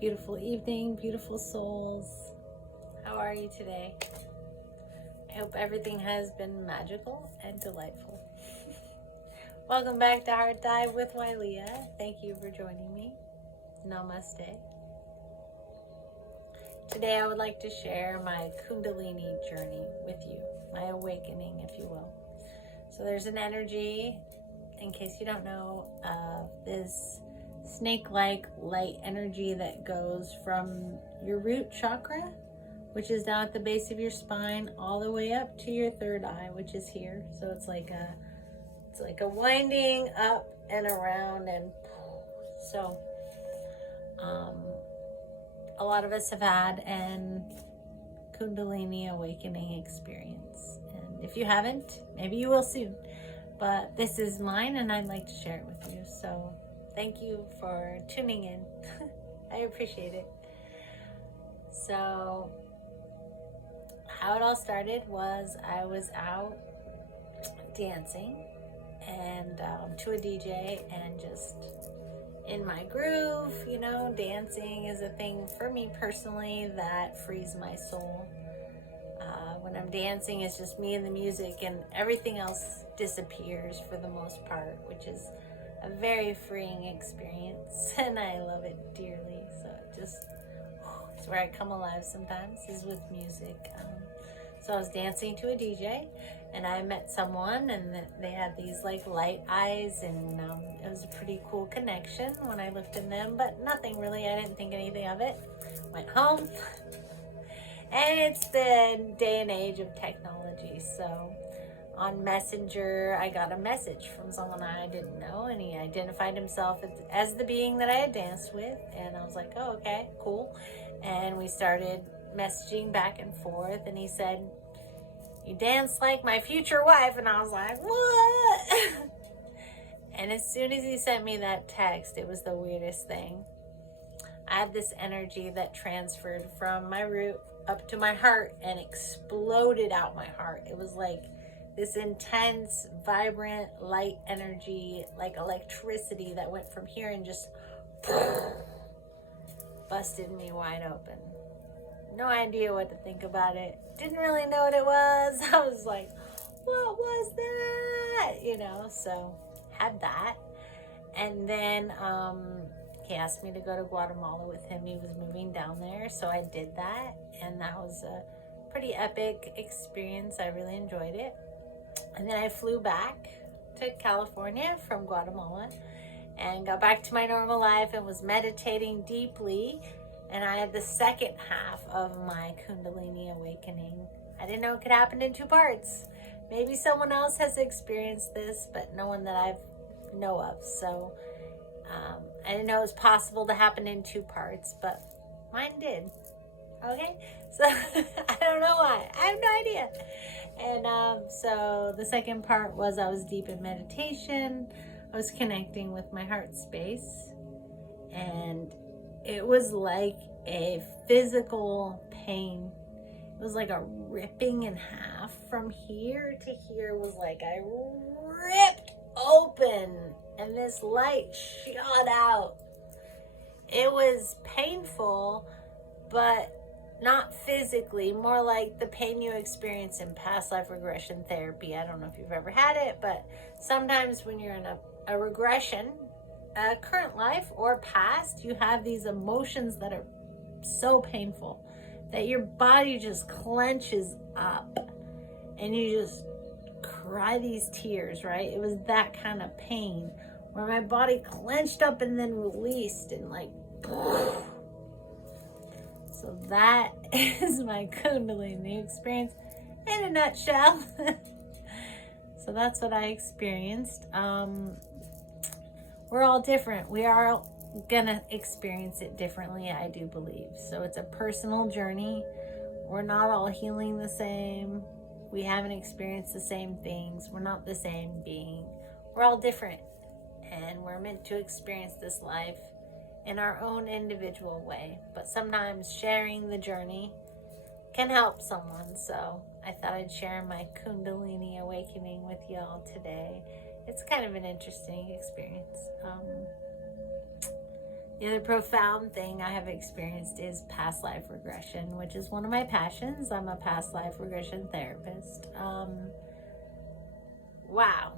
Beautiful evening, beautiful souls. How are you today? I hope everything has been magical and delightful. Welcome back to Heart Dive with Wylea. Thank you for joining me. Namaste. Today I would like to share my Kundalini journey with you, my awakening, if you will. So there's an energy, in case you don't know, this snake-like light energy that goes from your root chakra, which is down at the base of your spine, all the way up to your third eye, which is here. So it's like a winding up and around, and so a lot of us have had an Kundalini awakening experience, and if you haven't, maybe you will soon. But this is mine, and I'd like to share it with you. So thank you for tuning in. I appreciate it. So how it all started was I was out dancing and to a DJ and just in my groove. You know, dancing is a thing for me personally that frees my soul. When I'm dancing, it's just me and the music, and everything else disappears for the most part, which is a very freeing experience, and I love it dearly. So it's where I come alive sometimes, is with music. So I was dancing to a DJ, and I met someone, and they had these like light eyes, and it was a pretty cool connection when I looked in them, but nothing really. I didn't think anything of it. Went home. And it's the day and age of technology. So on Messenger, I got a message from someone I didn't know, and he identified himself as the being that I had danced with. And I was like, oh, okay, cool. And we started messaging back and forth, and he said, "You dance like my future wife." And I was like, what? And as soon as he sent me that text, it was the weirdest thing. I had this energy that transferred from my root up to my heart and exploded out my heart. It was like this intense, vibrant, light energy, like electricity that went from here and just busted me wide open. No idea what to think about it. Didn't really know what it was. I was like, what was that? You know, so had that. And then he asked me to go to Guatemala with him. He was moving down there, so I did that, and that was a pretty epic experience. I really enjoyed it. And then I flew back to California from Guatemala and got back to my normal life and was meditating deeply, and I had the second half of my Kundalini awakening. I didn't know it could happen in two parts. Maybe someone else has experienced this, but no one that I know of. So I didn't know it was possible to happen in two parts, but mine did. Okay, so I don't know why. I have no idea. And so the second part was I was deep in meditation. I was connecting with my heart space, and it was like a physical pain. It was like a ripping in half from here to here. Was like I ripped open, and this light shot out. It was painful, but not physically, more like the pain you experience in past life regression therapy. I don't know if you've ever had it, but sometimes when you're in a regression, current life or past, you have these emotions that are so painful that your body just clenches up and you just cry these tears, right? It was that kind of pain where my body clenched up and then released, and like so that is my Kundalini experience in a nutshell. So that's what I experienced. We're all different. We are gonna experience it differently, I do believe. So it's a personal journey. We're not all healing the same. We haven't experienced the same things. We're not the same being. We're all different, and we're meant to experience this life in our own individual way. But sometimes sharing the journey can help someone. So I thought I'd share my Kundalini awakening with y'all today. It's kind of an interesting experience. The other profound thing I have experienced is past life regression, which is one of my passions. I'm a past life regression therapist. Wow,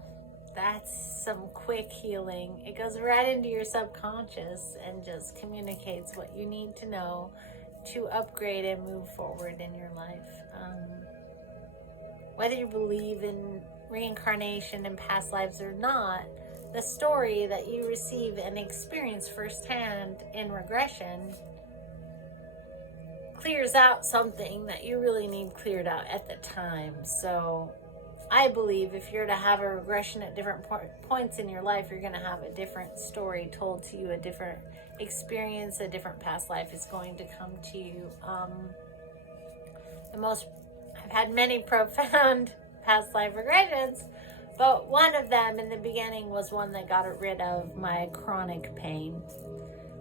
that's some quick healing. It goes right into your subconscious and just communicates what you need to know to upgrade and move forward in your life. Whether you believe in reincarnation and past lives or not, the story that you receive and experience firsthand in regression clears out something that you really need cleared out at the time. So I believe if you're to have a regression at different points in your life, you're going to have a different story told to you, a different experience, a different past life is going to come to you. I've had many profound past life regressions, but one of them in the beginning was one that got rid of my chronic pain.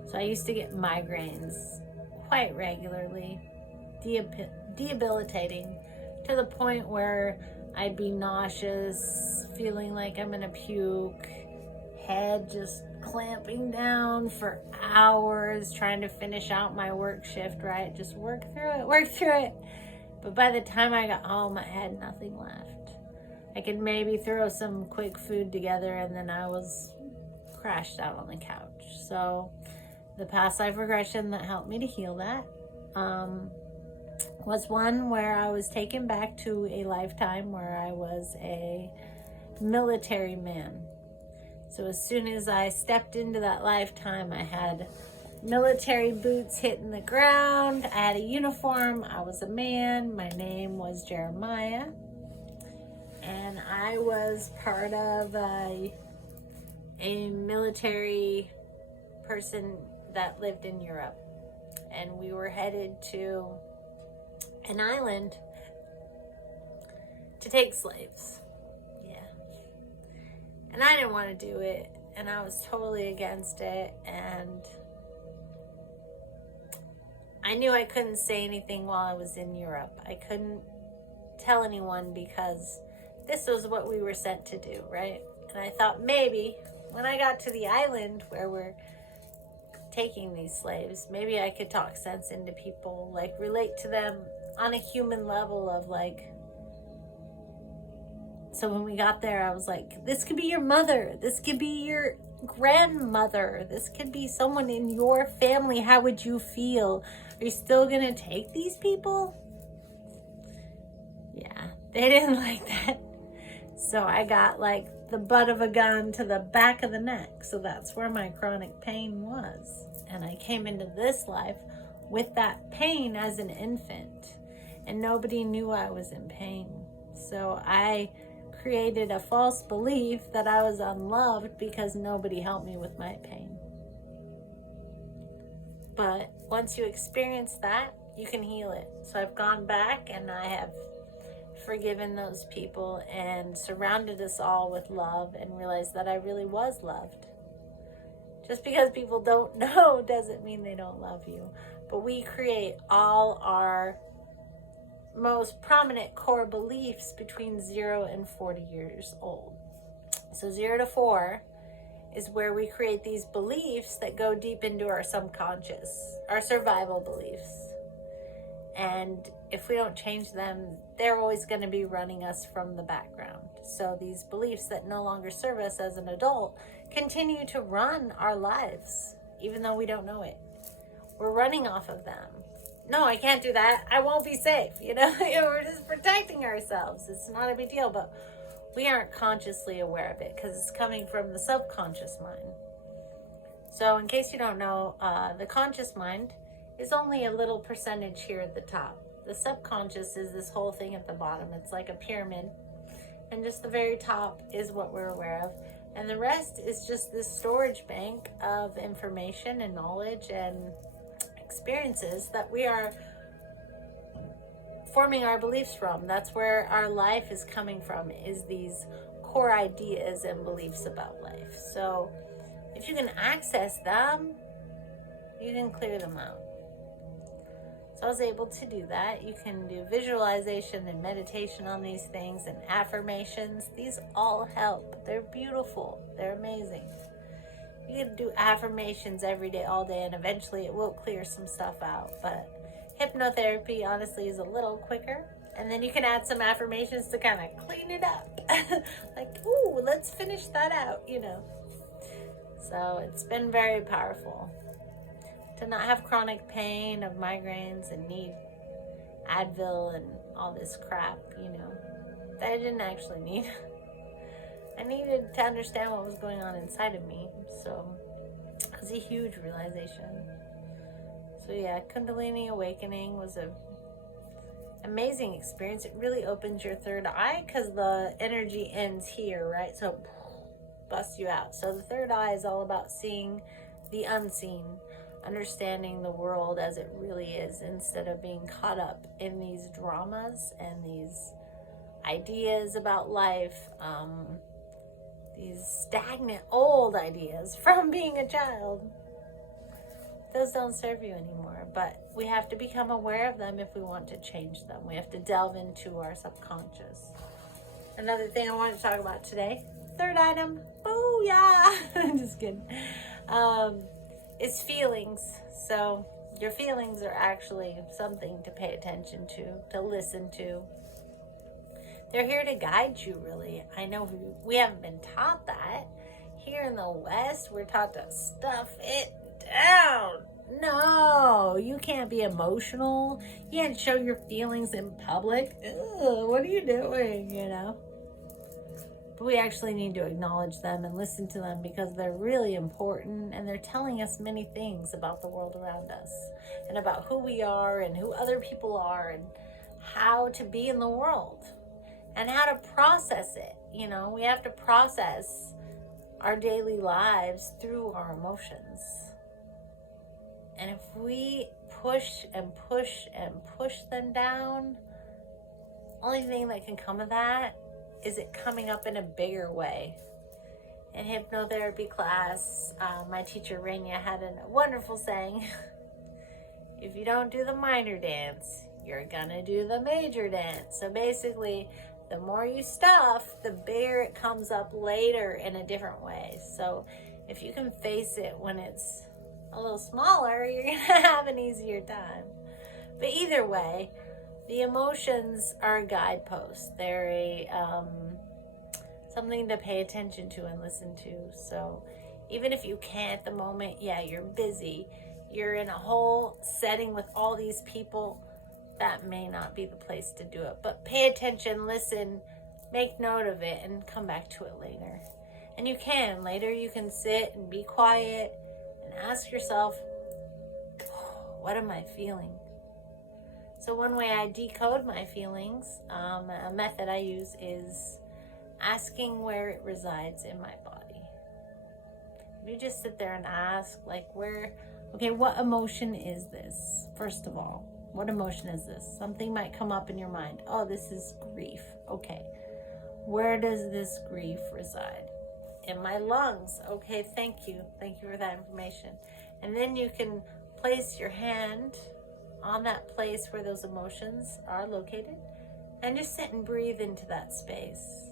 So I used to get migraines quite regularly, debilitating, to the point where I'd be nauseous, feeling like I'm gonna puke, head just clamping down for hours, trying to finish out my work shift, right? Just work through it. But by the time I got home, I had nothing left. I could maybe throw some quick food together, and then I was crashed out on the couch. So the past life regression that helped me to heal that was one where I was taken back to a lifetime where I was a military man. So as soon as I stepped into that lifetime, I had military boots hitting the ground. I had a uniform. I was a man. My name was Jeremiah. And I was part of a military person that lived in Europe. And we were headed to an island to take slaves. Yeah. And I didn't want to do it. And I was totally against it. And I knew I couldn't say anything while I was in Europe. I couldn't tell anyone because this was what we were sent to do, right? And I thought maybe when I got to the island where we're taking these slaves, maybe I could talk sense into people, like relate to them on a human level of like, so when we got there, I was like, this could be your mother. This could be your grandmother. This could be someone in your family. How would you feel? Are you still going to take these people? Yeah, they didn't like that. So I got like the butt of a gun to the back of the neck. So that's where my chronic pain was. And I came into this life with that pain as an infant. And nobody knew I was in pain. So I created a false belief that I was unloved because nobody helped me with my pain. But once you experience that, you can heal it. So I've gone back and I have forgiven those people and surrounded us all with love and realized that I really was loved. Just because people don't know doesn't mean they don't love you. But we create all our most prominent core beliefs between 0 and 40 years old. So 0 to 4 is where we create these beliefs that go deep into our subconscious, our survival beliefs. And if we don't change them, they're always going to be running us from the background. So these beliefs that no longer serve us as an adult continue to run our lives, even though we don't know it. We're running off of them. No, I can't do that. I won't be safe. We're just protecting ourselves. It's not a big deal, but we aren't consciously aware of it because it's coming from the subconscious mind. So in case you don't know, the conscious mind is only a little percentage here at the top. The subconscious is this whole thing at the bottom. It's like a pyramid. And just the very top is what we're aware of. And the rest is just this storage bank of information and knowledge and experiences that we are forming our beliefs from. That's where our life is coming from, is these core ideas and beliefs about life. So if you can access them, you can clear them out. So I was able to do that. You can do visualization and meditation on these things and affirmations. These all help. They're beautiful. They're amazing. You can do affirmations every day, all day, and eventually it will clear some stuff out. But hypnotherapy, honestly, is a little quicker. And then you can add some affirmations to kind of clean it up. Like, ooh, let's finish that out, you know. So it's been very powerful to not have chronic pain of migraines and need Advil and all this crap, you know, that I didn't actually need. I needed to understand what was going on inside of me. So it was a huge realization. So yeah, Kundalini awakening was a amazing experience. It really opens your third eye because the energy ends here, right? So it busts you out. So the third eye is all about seeing the unseen, understanding the world as it really is instead of being caught up in these dramas and these ideas about life, these stagnant old ideas from being a child. Those don't serve you anymore, but we have to become aware of them if we want to change them. We have to delve into our subconscious. Another thing I wanted to talk about today, third item, oh yeah, just kidding, is feelings. So your feelings are actually something to pay attention to listen to. They're here to guide you, really. I know we haven't been taught that. Here in the West, we're taught to stuff it down. No, you can't be emotional. You can't show your feelings in public. Ugh, what are you doing, you know? But we actually need to acknowledge them and listen to them because they're really important and they're telling us many things about the world around us and about who we are and who other people are and how to be in the world and how to process it. You know, we have to process our daily lives through our emotions. And if we push and push and push them down, only thing that can come of that is it coming up in a bigger way. In hypnotherapy class, my teacher Raina had a wonderful saying, if you don't do the minor dance, you're gonna do the major dance. So basically, the more you stuff, the bigger it comes up later in a different way. So if you can face it when it's a little smaller, you're gonna have an easier time. But either way, the emotions are a guidepost. They're something to pay attention to and listen to. So even if you can't at the moment, yeah, you're busy, you're in a whole setting with all these people, that may not be the place to do it. But pay attention, listen, make note of it, and come back to it later. And you can. Later you can sit and be quiet and ask yourself, what am I feeling? So one way I decode my feelings, a method I use is asking where it resides in my body. If you just sit there and ask, like, what emotion is this? First of all, what emotion is this? Something might come up in your mind. Oh, this is grief. Okay. Where does this grief reside? In my lungs. Okay, thank you. Thank you for that information. And then you can place your hand on that place where those emotions are located and just sit and breathe into that space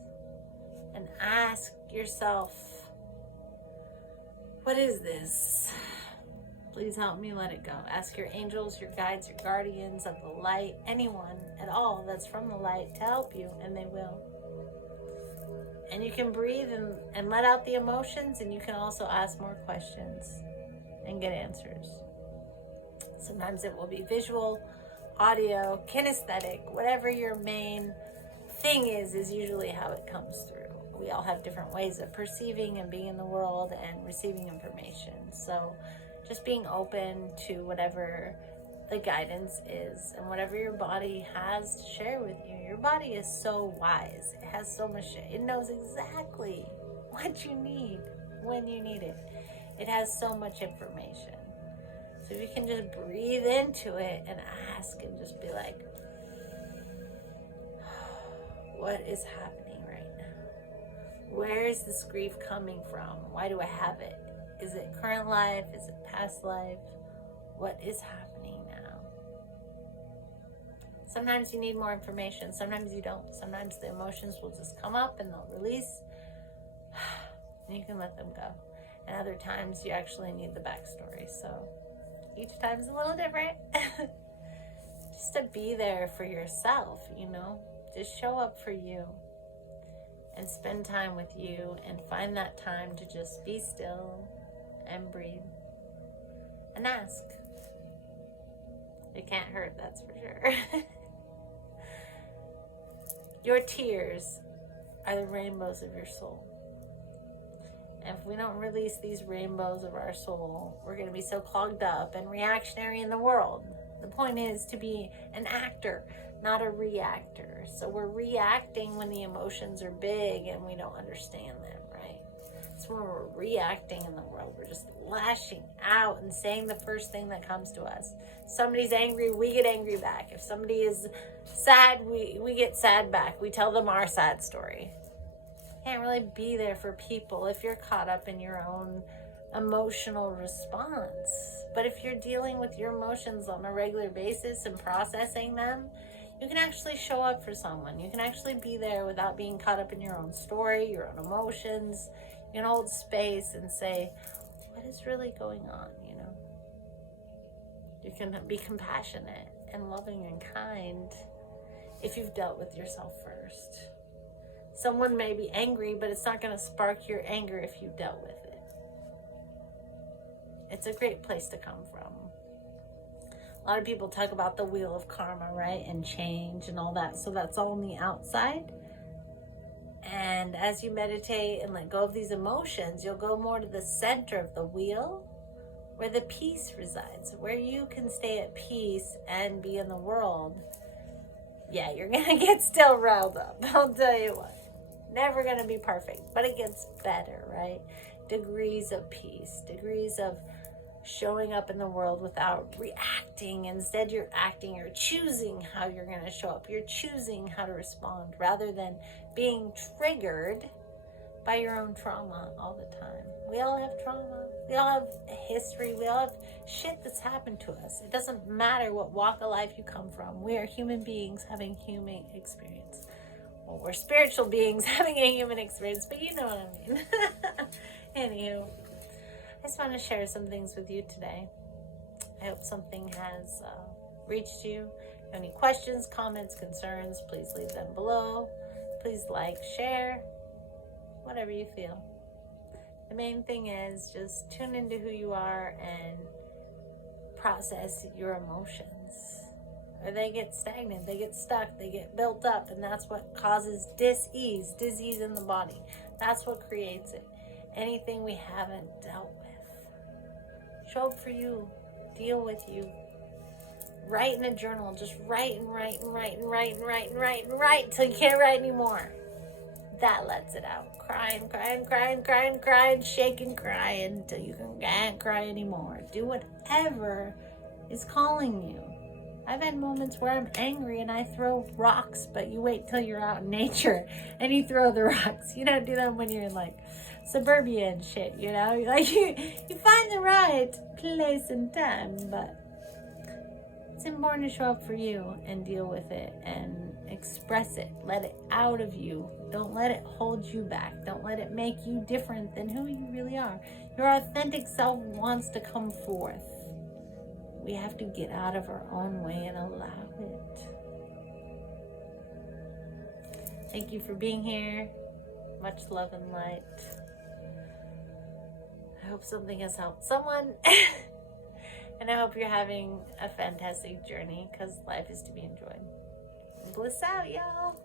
and ask yourself, what is this? Please help me let it go. Ask your angels, your guides, your guardians of the light, anyone at all that's from the light to help you, and they will. And you can breathe and let out the emotions, and you can also ask more questions and get answers. Sometimes it will be visual, audio, kinesthetic, whatever your main thing is usually how it comes through. We all have different ways of perceiving and being in the world and receiving information. So just being open to whatever the guidance is and whatever your body has to share with you. Your body is so wise. It has so much, it knows exactly what you need when you need it. It has so much information. So if you can just breathe into it and ask and just be like, what is happening right now? Where is this grief coming from? Why do I have it? Is it current life? Is it past life? What is happening now? Sometimes you need more information. Sometimes you don't. Sometimes the emotions will just come up and they'll release. And you can let them go. And other times you actually need the backstory. So each time's a little different. Just to be there for yourself, you know, just show up for you and spend time with you and find that time to just be still and breathe and ask. It can't hurt, that's for sure. Your tears are the rainbows of your soul. And if we don't release these rainbows of our soul, we're going to be so clogged up and reactionary in the world. The point is to be an actor, not a reactor. So we're reacting when the emotions are big and we don't understand them, right? So when we're reacting in the world, we're just lashing out and saying the first thing that comes to us. Somebody's angry, we get angry back. If somebody is sad, we get sad back. We tell them our sad story. Can't really be there for people if you're caught up in your own emotional response. But if you're dealing with your emotions on a regular basis and processing them, you can actually show up for someone. You can actually be there without being caught up in your own story, your own emotions. You can hold space and say, what is really going on, you know? You can be compassionate and loving and kind if you've dealt with yourself first. Someone may be angry, but it's not going to spark your anger if you dealt with it. It's a great place to come from. A lot of people talk about the wheel of karma, right? And change and all that. So that's all on the outside. And as you meditate and let go of these emotions, you'll go more to the center of the wheel where the peace resides, where you can stay at peace and be in the world. Yeah, you're going to get still riled up. I'll tell you what. Never going to be perfect, but it gets better, right? Degrees of peace, degrees of showing up in the world without reacting. Instead, you're acting, you're choosing how you're going to show up. You're choosing how to respond rather than being triggered by your own trauma all the time. We all have trauma. We all have history. We all have shit that's happened to us. It doesn't matter what walk of life you come from. We are human beings having human experience. Well, we're spiritual beings having a human experience, but you know what I mean. Anywho, I just want to share some things with you today. I hope something has reached you. If you have any questions, comments, concerns, please leave them below. Please like, share, whatever you feel. The main thing is just tune into who you are and process your emotions. Or they get stagnant, they get stuck, they get built up, and that's what causes disease in the body. That's what creates it. Anything we haven't dealt with. Show up for you, deal with you. Write in a journal, just write and write and write and write and write and write and write until you can't write anymore. That lets it out. Cry and cry and cry and cry and cry and shake and cry until you can't cry anymore. Do whatever is calling you. I've had moments where I'm angry and I throw rocks, but you wait till you're out in nature and you throw the rocks. You don't do that when you're in like suburbia and shit, you know? Like you find the right place and time, but it's important to show up for you and deal with it and express it. Let it out of you. Don't let it hold you back. Don't let it make you different than who you really are. Your authentic self wants to come forth. We have to get out of our own way and allow it. Thank you for being here. Much love and light. I hope something has helped someone. And I hope you're having a fantastic journey because life is to be enjoyed. Bliss out, y'all.